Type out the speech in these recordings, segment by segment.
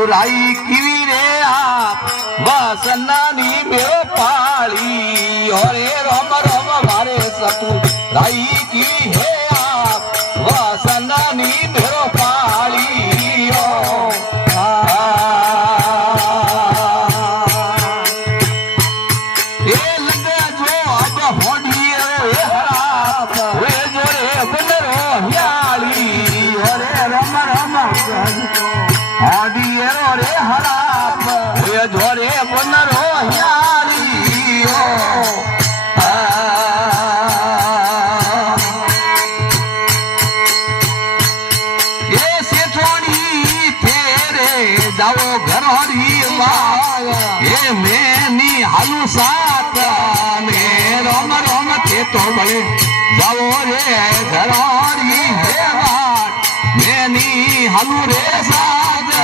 सतुराई kiwi रे आप वसनानी मेरो पाली अरे राम राम मारे सतुराई की है आप वसनानी मेरो पाली रे हराप झोरे पुनरो हियालियो ये सेठोनी तेरे जाओ घरोरी बाग ये मैनी हालू साथ में रोम रोम थे तो बड़े जाओ रे घरोरी है बात मैनी हालू रे साथ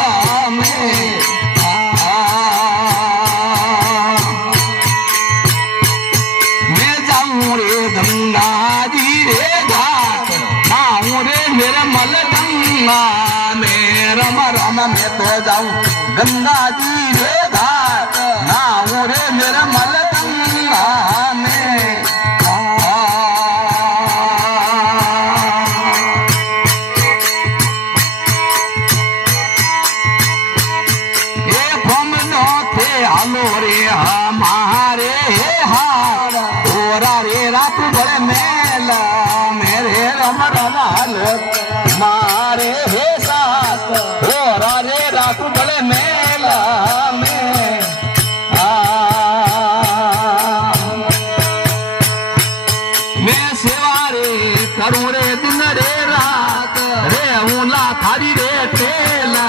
में गंगा जी रे घाट नाऊ रे निर्मल गंगा में रम रम में तो जाऊं गंगा जी रे घाट नाऊ रे निर्मल गंगा में ये भमनो थे हलो रे हमारे हार ओरा रे रात बड़े मेला मेरे रम रमाल मारे हे साथ ओरा रे रात बड़े मेला में मैं सेवा रे करूं रे दिन रे रात रे ऊला थारी रे टेला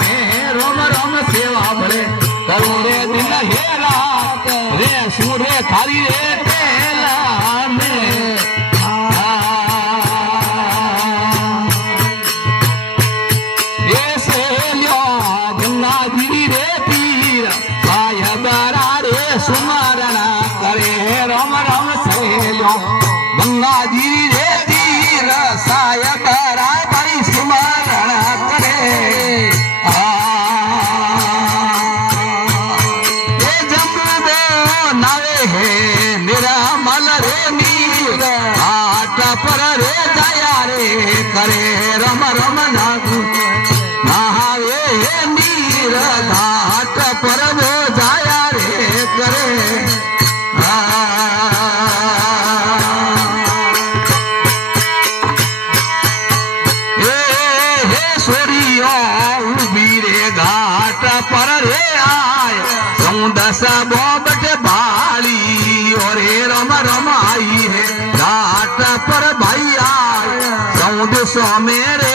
में रोम रोम सेवा बड़े करूं रे दिन हे रात रे सूरे थारी रे गंगा जी रे तीर साय तारा बड़ी सुमरण करे ये जम्बो नावे है निरामल रे नीर आट पर रे दया रे करे रम रम नागु नहावे है नीर घाट पर वो दया रे करे घाट पर रे आय सौदस बोबट भाली और रम रम आई है घाट पर भाई आय सौद सो मेरे